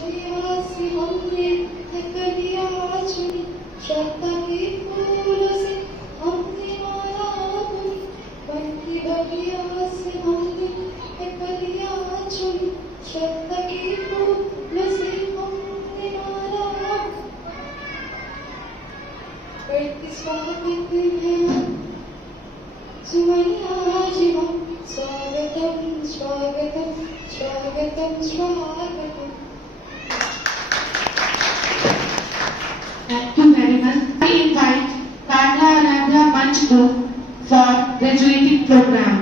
बगिया से हमने कलियां चुनी, श्रद्धा के फूलों से हमने माला बुनी। मन की बगिया से हमने कलियां चुनी, श्रद्धा के फूलों से हमने माला बुनी। करती स्वागत है सुमनिया जी हम, स्वागतम स्वागतम स्वागतम स्वागतम। Thank you very much. I invite Kanya Aradhya Manch Group for graduating program.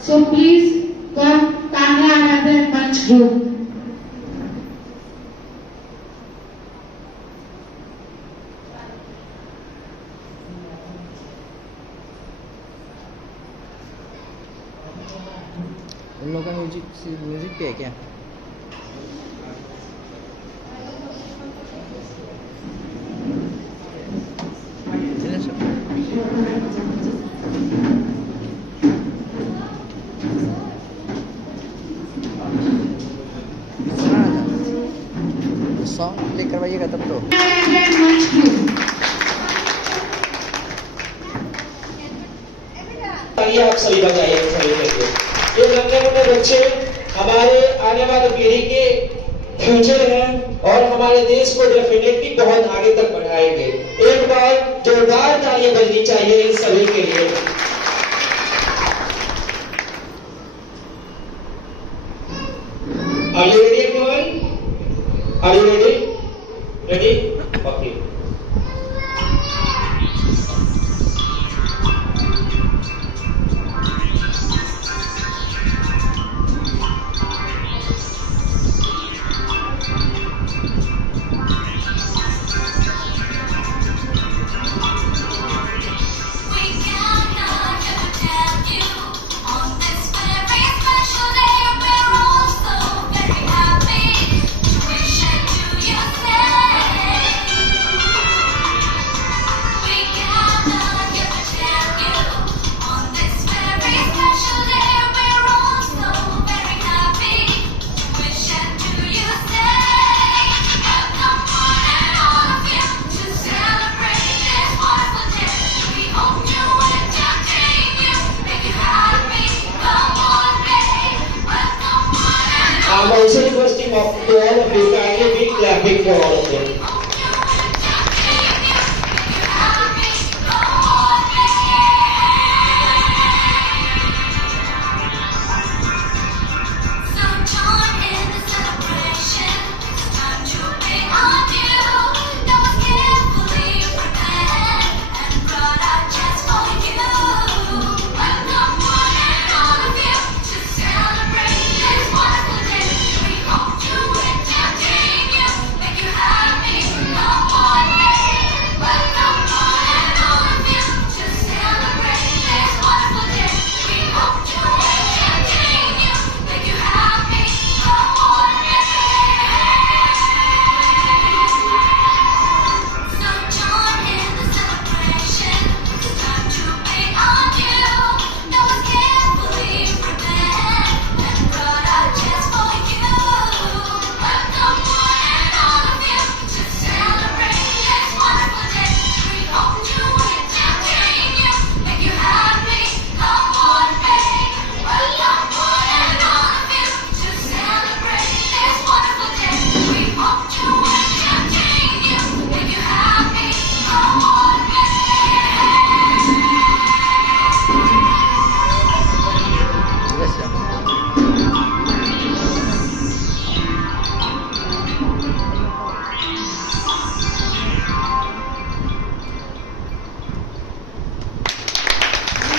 So please come Kanya Aradhya Manch Group. उन लोगों का म्यूजिक पे है क्या? चलें सब। सॉन्ग प्ले करवाइएगा तब तो। आप सभी बताइए सभी करके ये नन्हे मुन्ने बच्चे हमारे आने वाली पीढ़ी के फ्यूचर हैं और हमारे देश को डेफिनेटली बहुत आगे तक बढ़ाएंगे। एक बार जोरदार तालियां बजनी चाहिए इन सभी के लिए। Are you ready everyone? Are you ready? Ready? Okay. I'm also requesting to all of you kindly be clapping for all of them.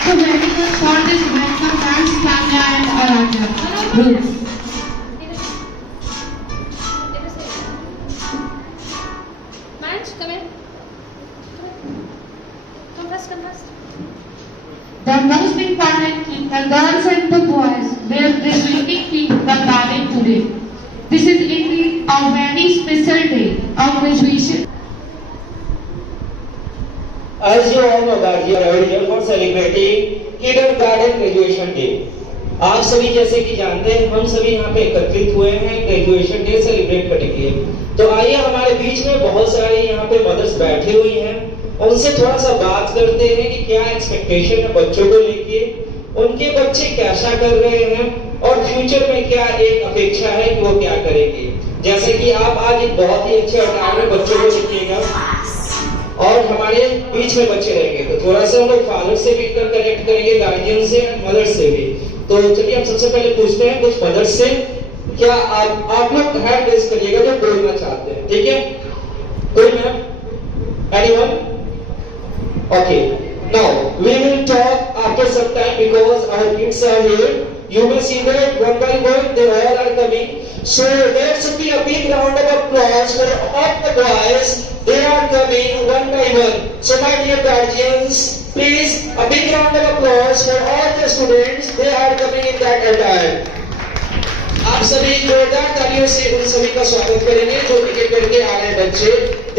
So very much for this welcome thanks Kanya and Aradhya Group. Manch, come in. Come first. The most importantly, the girls and the boys were graduating the garden today. This is indeed a very special day of graduation. As you all know that we are here for celebrating Kindergarten Graduation Day. आप सभी जैसे कि जानते हैं हम सभी यहाँ पे एकत्रित हुए हैं ग्रेजुएशन डे सेलिब्रेट करने के लिए। तो आइए हमारे बीच में बहुत सारी यहाँ पे मदर्स बैठी हुई हैं, उनसे थोड़ा सा बात करते हैं कि क्या एक्सपेक्टेशन है बच्चों को लेके, उनके बच्चे कैसा कर रहे हैं और फ्यूचर में क्या एक अपेक्षा है कि वो क्या करेंगे। जैसे कि आप आज एक बहुत ही अच्छे अटायर में बच्चों को देखिएगा और हमारे बीच में बच्चे रहेंगे, तो थोड़ा सा हम लोग फादर से भी कनेक्ट करेंगे, गार्जियन से, मदर से भी। तो चलिए हम सबसे पहले पूछते हैं कुछ मदर से, क्या आप लोग हैंड रेज करिएगा जो बोलना चाहते हैं, ठीक है? कोई ma'am? Anyone? Okay, now we will talk after some time because our kids are here. You may see that one by one they all are coming. So there should be a big round of applause for all the boys. They are coming one by one. So my dear guardians, please a big round of applause for all the students. They are coming in that attire. आप सभी जोरदार तालियों से उन सभी का स्वागत करेंगे जो टिकट करके आ रहे बच्चे.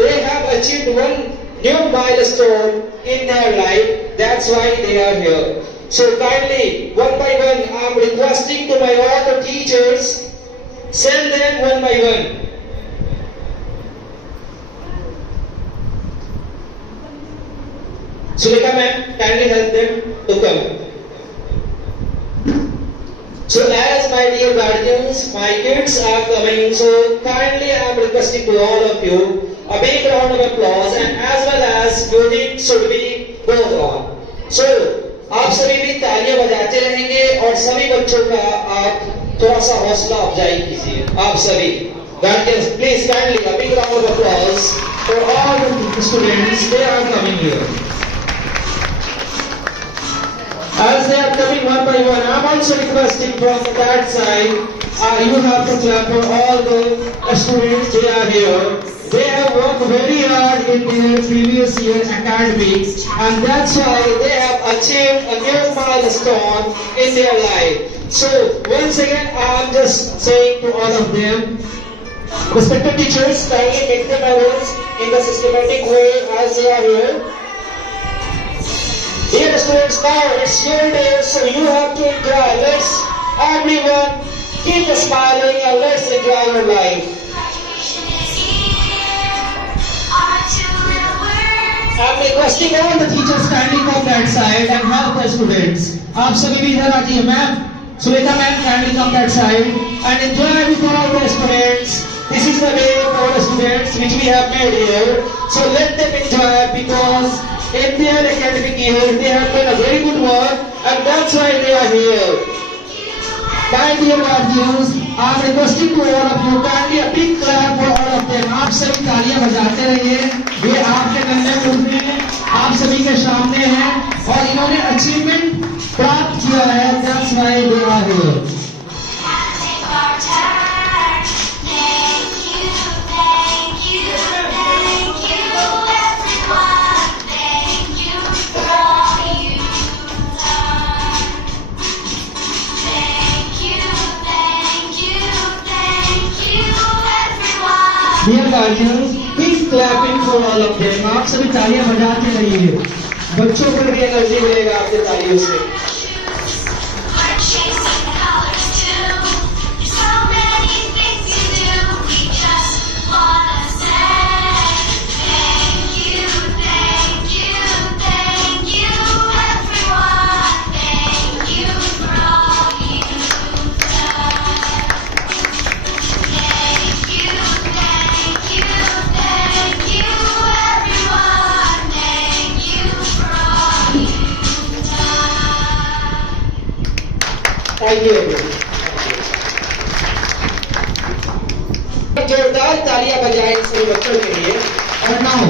They have achieved one new milestone in their life. That's why they are here. So kindly, one by one, I am requesting to my all the teachers, send them one by one. Sulekha ma'am, kindly help them to come. So as my dear guardians, my kids are coming, so kindly I am requesting to all of you, a big round of applause, and as well as music should be going on. So आप सभी भी तालियां बजाते रहेंगे और सभी बच्चों का आप थोड़ा सा हौसला अफजाई कीजिए. आप सभी guardians please kindly a big round of applause for all the students. They are coming here. As they are coming one by one, I am also requesting from that side, you have to clap for all the students. They are here. They have worked very hard in their previous year academics, and that's why they have achieved a new milestone in their life. So once again, I am just saying to all of them, respected teachers, kindly make them aware in the systematic way as they are here. Dear students, now it's your day, so you have to enjoy. Let's everyone keep smiling and let's enjoy your life. I'm requesting all the teachers kindly come that side and help the students. आप सभी भी इधर आ जाइए मैम. Sulekha ma'am kindly come that side and enjoy with all the students. This is the way for the students which we have made here. So let them enjoy because in their academic year they have done a very good work and that's why they are here. My dear guardians, I am requesting to all of you kindly a big clap for all of them. आप सभी तालियां बजाते रहिए. ये आपके नन्हे मुन्ने हैं, आप सभी के सामने हैं और इन्होंने अचीवमेंट प्राप्त किया है. That's why they are here. Dear guardians, please clapping for all of them. आप सभी तालियां बजाते रहिए. बच्चों को भी एनर्जी मिलेगा आपके तालियों से. जोरदार तालियां बजाएं सभी बच्चों के लिए. And now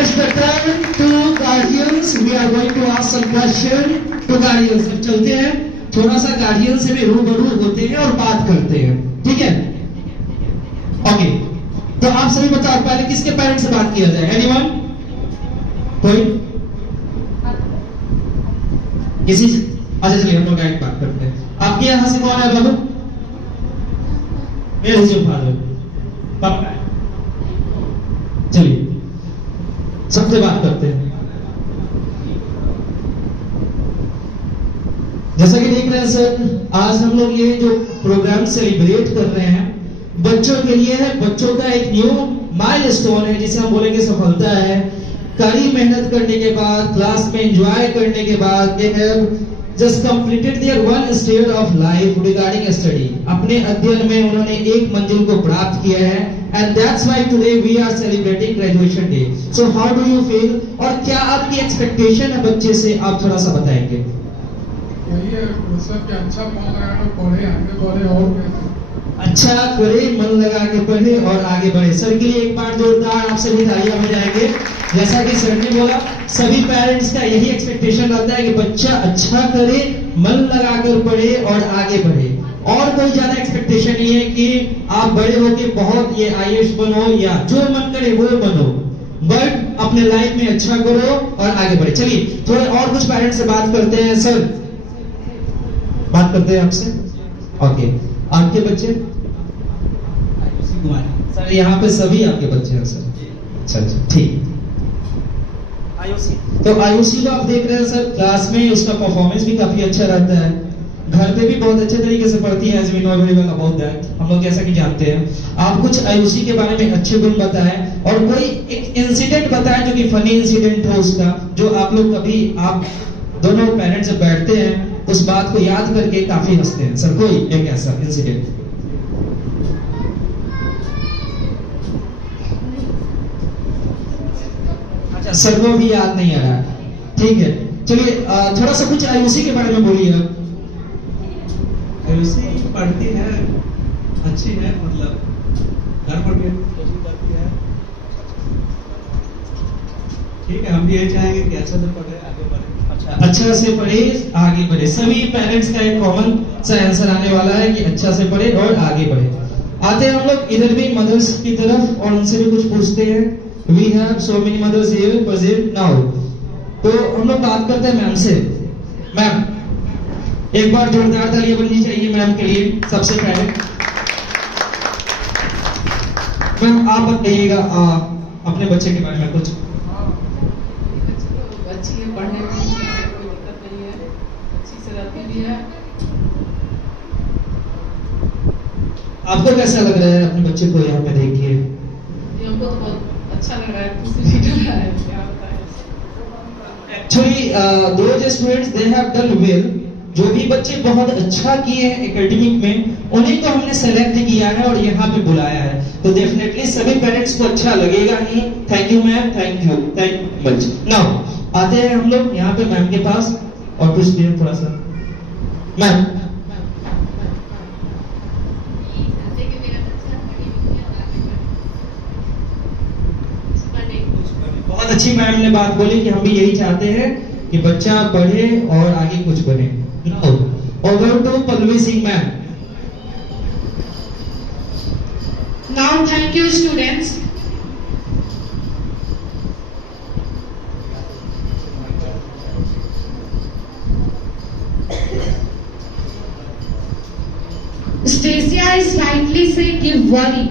it's the turn to guardians. We are going to ask some question to guardians. अब चलते हैं थोड़ा सा गार्डियन से भी रूबरू होते हैं और बात करते हैं. ठीक है? ओके. तो आप सभी बताओ पहले किसके पेरेंट्स से बात किया जाए? एनीवन? कोई? किसी से? अच्छा चलिए हम लोग डायरेक्ट बात करते हैं. आपके यहाँ से कौन है बाबू? मेरे जो फादर पापा. चलिए सबसे बात करते हैं. जैसा कि देख रहे हैं सर, आज हम लोग ये जो प्रोग्राम सेलिब्रेट कर रहे हैं बच्चों के लिए है। बच्चों का एक न्यू माइलस्टोन है जिसे हम बोलेंगे सफलता है। कड़ी मेहनत करने के बाद, क्लास में एंजॉय करने के बाद, they have just completed there one stage of life regarding study. अपने अध्ययन में उन्होंने एक मंजिल को प्राप्त किया है and that's why today we are celebrating graduation day. So how do you feel, और क्या आपकी एक्सपेक्टेशन है बच्चे से, आप थोड़ा सा बताएंगे। यही है मतलब कि अच्छा मन लगा के पढ़े, आगे बढ़े और कैसे। अच्छा करे, मन लगा के पढ़े और आगे बढ़े। सर के लिए एक बार जोरदार आपसे भी तालियां हो जाएंगे। जैसा कि सर ने बोला, सभी पेरेंट्स का यही एक्सपेक्टेशन रहता है कि बच्चा अच्छा करे, मन लगाकर पढ़े और आगे बढ़े। और कोई ज्यादा एक्सपेक्टेशन नहीं है कि आप बड़े होके बहुत ये आईएएस बनो या जो मन करे वो बनो, बट अपने लाइफ में अच्छा करो और आगे बढ़े। चलिए थोड़े और कुछ पेरेंट्स से बात करते हैं। सर बात करते हैं आपसे। ओके, आपके बच्चे? सर यहाँ पे सभी आपके बच्चे हैं सर? अच्छा अच्छा, ठीक। तो आयुषी को आप देख रहे हैं सर, क्लास में उसका परफॉर्मेंस भी काफी अच्छा रहता है, घर पे भी बहुत अच्छे तरीके से पढ़ती है। As we know very well about that, हम लोग जैसा कि जानते हैं। आप कुछ आयुषी के बारे में अच्छे गुण बताएं और कोई एक इंसिडेंट बताएं जो कि फनी इंसिडेंट हो उसका, जो आप लोग कभी, आप दोनों पेरेंट्स जब बैठते हैं उस बात को याद करके काफी हंसते हैं। सर कोई एक ऐसा इंसिडेंट। अच्छा, सर को भी याद नहीं आ रहा, ठीक है। चलिए थोड़ा सा कुछ आयुषी के बारे में बोलिए आप। आयुषी पढ़ती है, अच्छी है, मतलब घर पर भी कोचिंग करती है। ठीक है, हम भी यही चाहेंगे कि अच्छा से पढ़े, आगे बढ़े। अच्छा से पढ़े, आगे बढ़े। सभी पेरेंट्स का एक कॉमन सा आंसर आने वाला है कि अच्छा से पढ़े और आगे बढ़े। आते हैं हम लोग इधर भी मदर्स की तरफ और उनसे भी कुछ पूछते हैं। We have so many mothers here present now. तो हम लोग बात करते हैं मैम से। मैम एक बार जोरदार तालियां बननी चाहिए मैम के लिए सबसे पहले। मैम आप बताइएगा अपने बच्चे के बारे में कुछ। अच्छी है, पढ़ने में कोई दिक्कत नहीं है, अच्छी से रहती भी है। आपको कैसा लग रहा है अपने बच्चे को यहाँ पे देख के? हमको तो बहुत अच्छा लग रहा है, खुशी निकल रहा है, क्या बताएं। Actually, those students they have done well. जो भी बच्चे बहुत अच्छा किए हैं एकेडमिक में, उन्हीं को हमने सेलेक्ट किया है और यहाँ पे बुलाया है। तो डेफिनेटली सभी पेरेंट्स को अच्छा लगेगा ही। Thank you ma'am, thank you much. Now आते हैं हम लोग यहाँ पे मैम के पास और कुछ देर थोड़ा सा। मैम बहुत अच्छी मैम ने बात बोली कि हम भी यही चाहते हैं कि बच्चा पढ़े और आगे कुछ बने। Now over to Pallavi Singh ma'am. Now thank you students. Stacia is rightly said, give worry.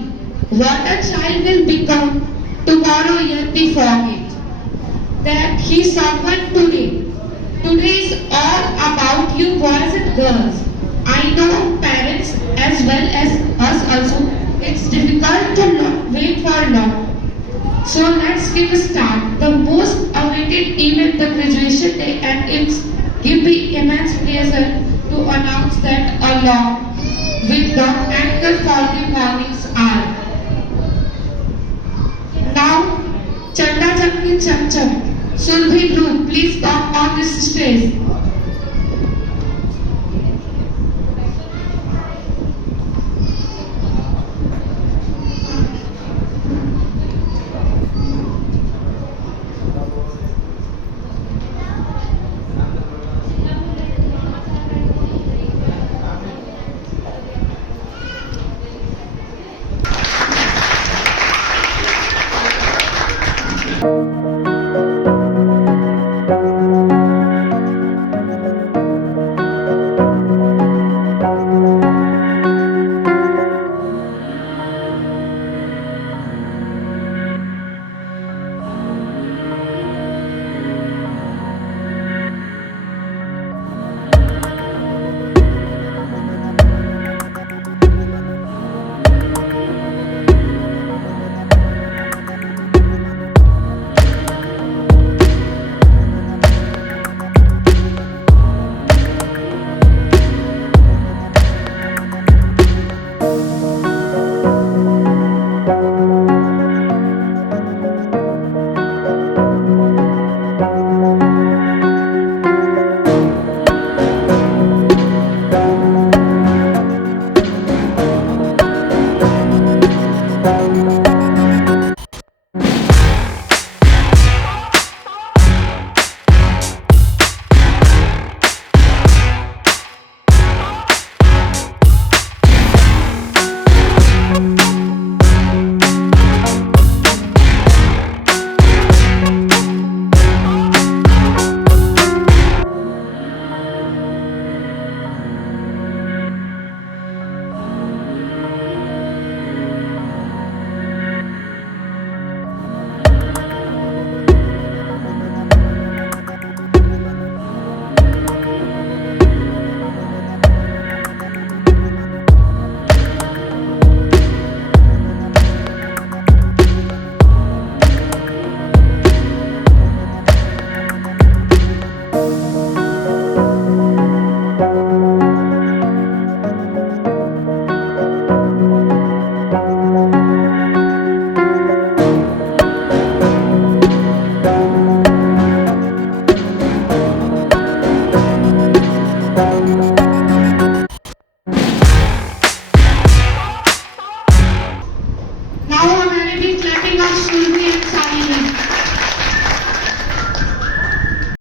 What a child will become tomorrow yet be forget. That he someone today. Today is all about you boys and girls. I know parents as well as us also. It's difficult to wait for long. So let's get a start. The most awaited event, the graduation day, and it's give me immense pleasure to announce that along with the anchor for the morning's hour. Now, Chanda Chakki Chamcham, Sulbhi group, please come on this stage. Thank you.